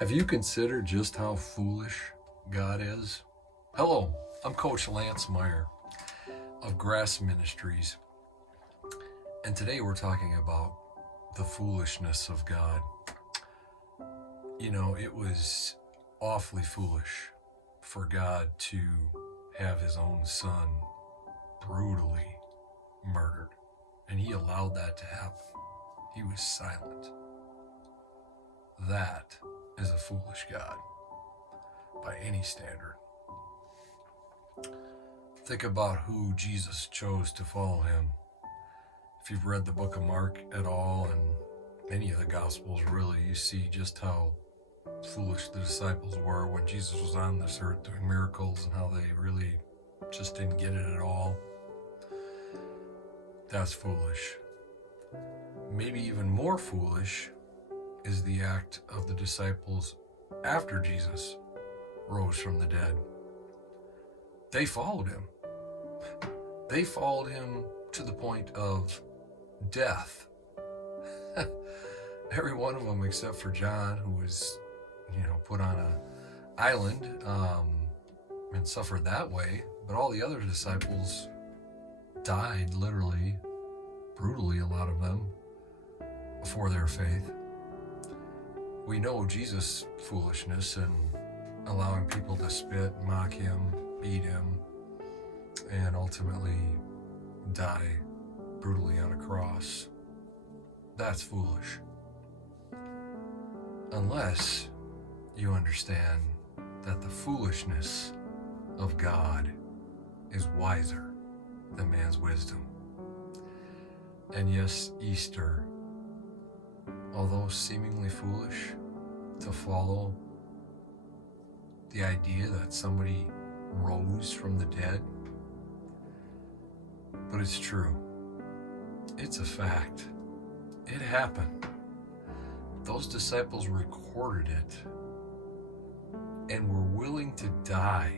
Have you considered just how foolish God is? Hello, I'm Coach Lance Meyer of Grass Ministries, and today we're talking about the foolishness of God. You know, it was awfully foolish for God to have his own son brutally murdered, and he allowed that to happen. He was silent. That is a foolish God by any standard. Think about who Jesus chose to follow him. If you've read the book of Mark at all, and any of the Gospels really, you see just how foolish the disciples were when Jesus was on this earth doing miracles and how they really just didn't get it at all. That's foolish. Maybe even more foolish is the act of the disciples after Jesus rose from the dead. They followed him. They followed him to the point of death. Every one of them except for John, who was, put on an island and suffered that way. But all the other disciples died, literally, brutally, a lot of them, for their faith. We know Jesus' foolishness and allowing people to spit, mock him, beat him, and ultimately die brutally on a cross. That's foolish. Unless you understand that the foolishness of God is wiser than man's wisdom. And yes, Easter, although seemingly foolish to follow the idea that somebody rose from the dead, but it's true. It's a fact. It happened. Those disciples recorded it and were willing to die